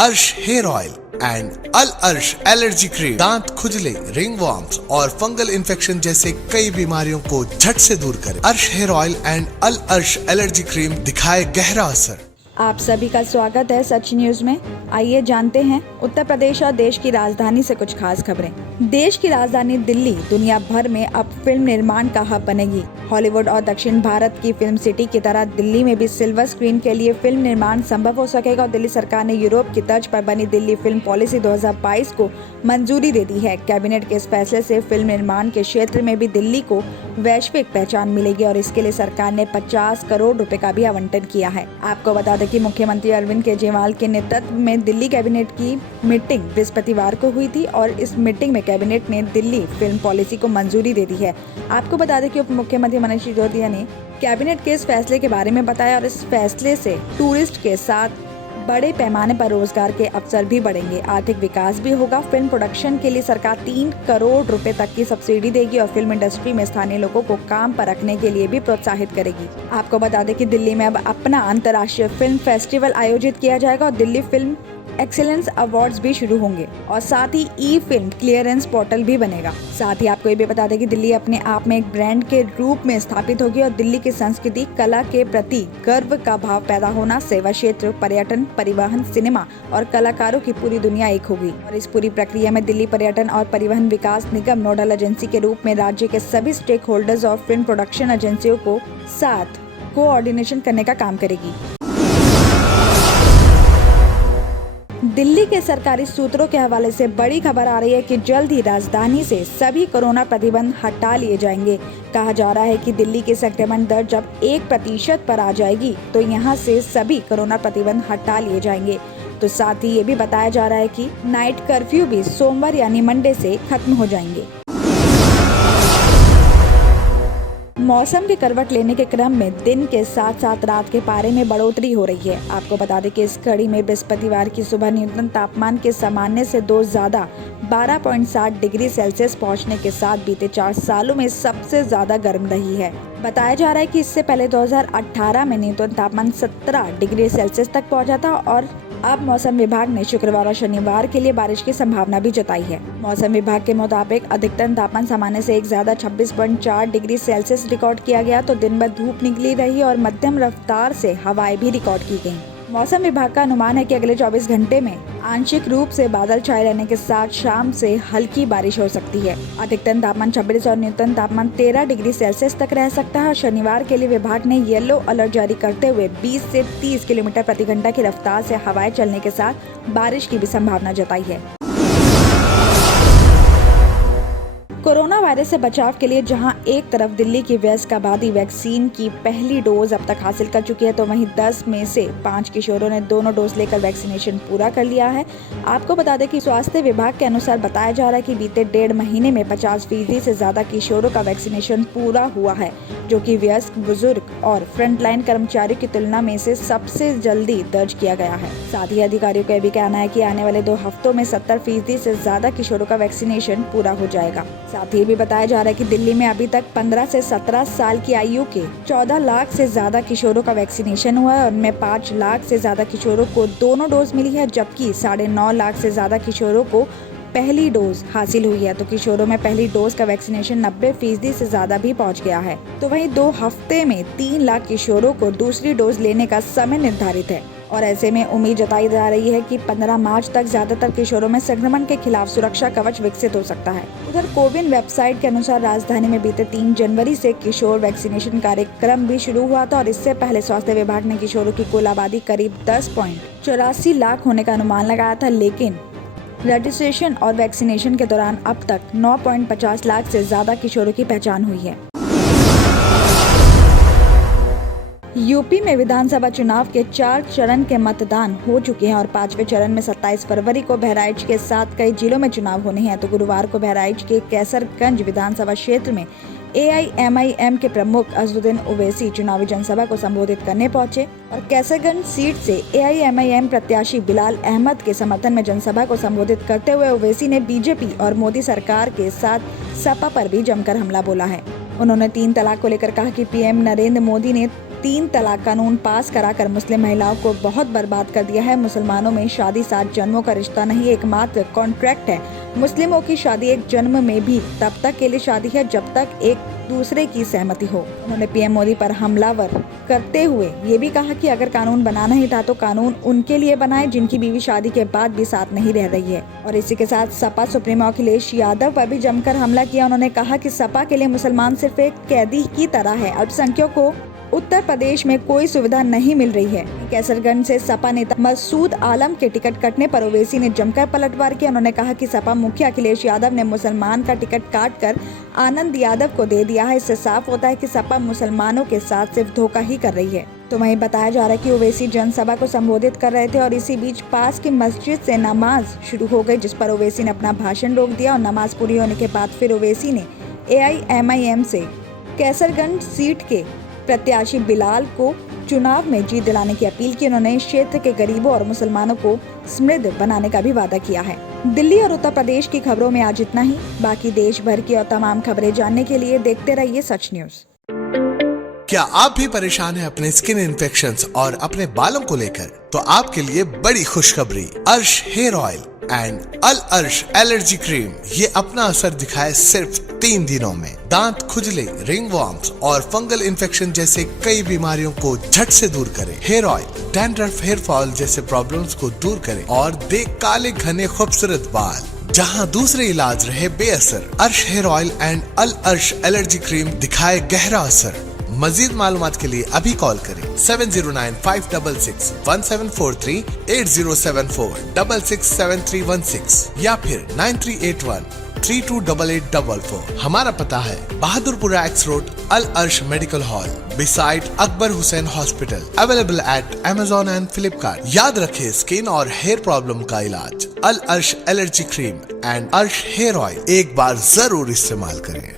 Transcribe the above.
अर्श hair oil and अल अर्श allergy cream दांत खुजले, रिंग वॉर्म्स और फंगल इन्फेक्शन जैसे कई बीमारियों को झट से दूर करे। अर्श हेयर ऑयल एंड अल अर्श एलर्जी क्रीम दिखाए गहरा असर। आप सभी का स्वागत है सच न्यूज में। आइए जानते हैं उत्तर प्रदेश और देश की राजधानी से कुछ खास खबरें। देश की राजधानी दिल्ली दुनिया भर में अब फिल्म निर्माण का हब बनेगी। हॉलीवुड और दक्षिण भारत की फिल्म सिटी की तरह दिल्ली में भी सिल्वर स्क्रीन के लिए फिल्म निर्माण संभव हो सकेगा और दिल्ली सरकार ने यूरोप की तर्ज पर बनी दिल्ली फिल्म पॉलिसी 2022 को मंजूरी दे दी है। कैबिनेट के इस फैसले से फिल्म निर्माण के क्षेत्र में भी दिल्ली को वैश्विक पहचान मिलेगी और इसके लिए सरकार ने 50 करोड़ रुपए का भी आवंटन किया है। आपको बता दें कि मुख्यमंत्री अरविंद केजरीवाल के नेतृत्व में दिल्ली कैबिनेट की मीटिंग बृहस्पतिवार को हुई थी और इस मीटिंग में कैबिनेट ने दिल्ली फिल्म पॉलिसी को मंजूरी दे दी है। आपको बता दें कि उप मुख्यमंत्री मनीष सिसोदिया ने कैबिनेट के इस फैसले के बारे में बताया और इस फैसले से टूरिस्ट के साथ बड़े पैमाने पर रोजगार के अवसर भी बढ़ेंगे, आर्थिक विकास भी होगा। फिल्म प्रोडक्शन के लिए सरकार 3 करोड़ रुपए तक की सब्सिडी देगी और फिल्म इंडस्ट्री में स्थानीय लोगों को काम पर रखने के लिए भी प्रोत्साहित करेगी। आपको बता दें कि दिल्ली में अब अपना अंतर्राष्ट्रीय फिल्म फेस्टिवल आयोजित किया जाएगा और दिल्ली फिल्म एक्सीलेंस अवार्ड्स भी शुरू होंगे और साथ ही ई फिल्म क्लियरेंस पोर्टल भी बनेगा। साथ ही आपको ये भी बता दें कि दिल्ली अपने आप में एक ब्रांड के रूप में स्थापित होगी और दिल्ली की संस्कृति कला के प्रति गर्व का भाव पैदा होना, सेवा क्षेत्र, पर्यटन, परिवहन, सिनेमा और कलाकारों की पूरी दुनिया एक होगी। और इस पूरी प्रक्रिया में दिल्ली पर्यटन और परिवहन विकास निगम नोडल एजेंसी के रूप में राज्य के सभी स्टेक होल्डर्स और फिल्म प्रोडक्शन एजेंसियों को साथ कोऑर्डिनेशन करने का काम करेगी। दिल्ली के सरकारी सूत्रों के हवाले से बड़ी खबर आ रही है कि जल्द ही राजधानी से सभी कोरोना प्रतिबंध हटा लिए जाएंगे। कहा जा रहा है कि दिल्ली की संक्रमण दर जब 1% पर आ जाएगी तो यहां से सभी कोरोना प्रतिबंध हटा लिए जाएंगे। तो साथ ही ये भी बताया जा रहा है कि नाइट कर्फ्यू भी सोमवार यानी मंडे से खत्म हो जाएंगे। मौसम की करवट लेने के क्रम में दिन के साथ साथ रात के पारे में बढ़ोतरी हो रही है। आपको बता दें कि इस कड़ी में बृहस्पतिवार की सुबह न्यूनतम तापमान के सामान्य से 2 ज्यादा 12.7 डिग्री सेल्सियस पहुंचने के साथ बीते 4 सालों में सबसे ज्यादा गर्म रही है। बताया जा रहा है कि इससे पहले 2018 में न्यूनतम तापमान 17 डिग्री सेल्सियस तक पहुंचा था और अब मौसम विभाग ने शुक्रवार और शनिवार के लिए बारिश की संभावना भी जताई है। मौसम विभाग के मुताबिक अधिकतम तापमान सामान्य से एक ज्यादा 26.4 डिग्री सेल्सियस रिकॉर्ड किया गया तो दिन भर धूप निकली रही और मध्यम रफ्तार से हवाएं भी रिकॉर्ड की गयी। मौसम विभाग का अनुमान है कि अगले 24 घंटे में आंशिक रूप से बादल छाए रहने के साथ शाम से हल्की बारिश हो सकती है। अधिकतम तापमान 26 और न्यूनतम तापमान 13 डिग्री सेल्सियस तक रह सकता है और शनिवार के लिए विभाग ने येलो अलर्ट जारी करते हुए 20 से 30 किलोमीटर प्रति घंटा की रफ्तार से हवाएं चलने के साथ बारिश की भी संभावना जताई है। कोरोना वायरस से बचाव के लिए जहां एक तरफ दिल्ली की वयस्क आबादी वैक्सीन की पहली डोज अब तक हासिल कर चुकी है तो वहीं 10 में से 5 किशोरों ने दोनों डोज लेकर वैक्सीनेशन पूरा कर लिया है। आपको बता दें कि स्वास्थ्य विभाग के अनुसार बताया जा रहा है कि बीते 1.5 महीने में 50% से ज्यादा किशोरों का वैक्सीनेशन पूरा हुआ है, जो कि वयस्क, बुजुर्ग और फ्रंटलाइन कर्मचारियों की तुलना में से सबसे जल्दी दर्ज किया गया है। साथ ही अधिकारियों का भी कहना है कि आने वाले 2 हफ्तों में 70% से ज्यादा किशोरों का वैक्सीनेशन पूरा हो जाएगा। साथ ही भी बताया जा रहा है कि दिल्ली में अभी तक 15 से 17 साल की आयु के 14 लाख से ज्यादा किशोरों का वैक्सीनेशन हुआ है और उनमें 5 लाख से ज्यादा किशोरों को दोनों डोज मिली है, जबकि 9.5 लाख से ज्यादा किशोरों को पहली डोज हासिल हुई है। तो किशोरों में पहली डोज का वैक्सीनेशन 90% से ज्यादा भी पहुंच गया है। तो वहीं 2 हफ्ते में 3 लाख किशोरों को दूसरी डोज लेने का समय निर्धारित है और ऐसे में उम्मीद जताई जा रही है कि 15 मार्च तक ज्यादातर किशोरों में संक्रमण के खिलाफ सुरक्षा कवच विकसित हो सकता है। उधर कोविन वेबसाइट के अनुसार राजधानी में बीते 3 जनवरी से किशोर वैक्सीनेशन कार्यक्रम भी शुरू हुआ था और इससे पहले स्वास्थ्य विभाग ने किशोरों की कुल आबादी करीब 10.84 लाख होने का अनुमान लगाया था, लेकिन रजिस्ट्रेशन और वैक्सीनेशन के दौरान अब तक 9.50 लाख से ज्यादा किशोरों की पहचान हुई है। यूपी में विधानसभा चुनाव के 4 चरण के मतदान हो चुके हैं और 5वें चरण में 27 फरवरी को बहराइच के साथ कई जिलों में चुनाव होने हैं। तो गुरुवार को बहराइच के कैसरगंज विधानसभा क्षेत्र में AIMIM के प्रमुख असदुद्दीन ओवैसी चुनावी जनसभा को संबोधित करने पहुंचे और कैसरगंज सीट से AIMIM प्रत्याशी बिलाल अहमद के समर्थन में जनसभा को संबोधित करते हुए ओवैसी ने बीजेपी और मोदी सरकार के साथ सपा पर भी जमकर हमला बोला है। उन्होंने 3 तलाक को लेकर कहा कि PM नरेंद्र मोदी ने 3 तलाक कानून पास कराकर मुस्लिम महिलाओं को बहुत बर्बाद कर दिया है। मुसलमानों में शादी 7 जन्मों का रिश्ता नहीं, एकमात्र कॉन्ट्रैक्ट है। मुस्लिमों की शादी एक जन्म में भी तब तक के लिए शादी है जब तक एक दूसरे की सहमति हो। उन्होंने पीएम मोदी पर हमलावर करते हुए ये भी कहा कि अगर कानून बनाना ही था तो कानून उनके लिए बनाए जिनकी बीवी शादी के बाद भी साथ नहीं रह रही है। और इसी के साथ सपा सुप्रीमो अखिलेश यादव पर भी जमकर हमला किया। उन्होंने कहा कि सपा के लिए मुसलमान सिर्फ एक कैदी की तरह है। अल्पसंख्यकों को उत्तर प्रदेश में कोई सुविधा नहीं मिल रही है। कैसरगंज से सपा नेता मसूद आलम के टिकट कटने पर ओवैसी ने जमकर पलटवार किया। उन्होंने कहा कि सपा मुखिया अखिलेश यादव ने मुसलमान का टिकट काटकर आनंद यादव को दे दिया है। इससे साफ होता है कि सपा मुसलमानों के साथ सिर्फ धोखा ही कर रही है। तो वहीं बताया जा रहा है कि ओवैसी जनसभा को संबोधित कर रहे थे और इसी बीच पास की मस्जिद से नमाज शुरू हो गई, जिस पर ओवैसी ने अपना भाषण रोक दिया और नमाज पूरी होने के बाद फिर ओवैसी ने AIMIM से कैसरगंज सीट के प्रत्याशी बिलाल को चुनाव में जीत दिलाने की अपील की। उन्होंने क्षेत्र के गरीबों और मुसलमानों को समृद्ध बनाने का भी वादा किया है। दिल्ली और उत्तर प्रदेश की खबरों में आज इतना ही। बाकी देश भर की और तमाम खबरें जानने के लिए देखते रहिए सच न्यूज। क्या आप भी परेशान हैं अपने स्किन इन्फेक्शंस और अपने बालों को लेकर? तो आपके लिए बड़ी खुशखबरी, अर्श हेयर ऑयल एंड अल अर्श एलर्जी क्रीम ये अपना असर दिखाए सिर्फ 3 दिनों में। दांत खुजले, रिंगवॉर्म्स और फंगल इन्फेक्शन जैसे कई बीमारियों को झट से दूर करे। Hair oil dandruff, hair fall जैसे प्रॉब्लम्स को दूर करे और दे काले घने खूबसूरत बाल जहां दूसरे इलाज रहे बेअसर। अर्श हेयर ऑयल एंड अल अर्श एलर्जी क्रीम दिखाए गहरा असर। मजीद मालूमात के लिए अभी कॉल करें 7095661743, 8074667316 या फिर 9381328844। हमारा पता है बहादुरपुरा एक्स रोड, अल अर्श medical hall beside Akbar Hussain hospital. Available at Amazon and Flipkart। याद रखें, स्किन और हेयर प्रॉब्लम का इलाज अल अर्श एलर्जी क्रीम एंड अर्श हेयर ऑयल एक बार जरूर इस्तेमाल करें।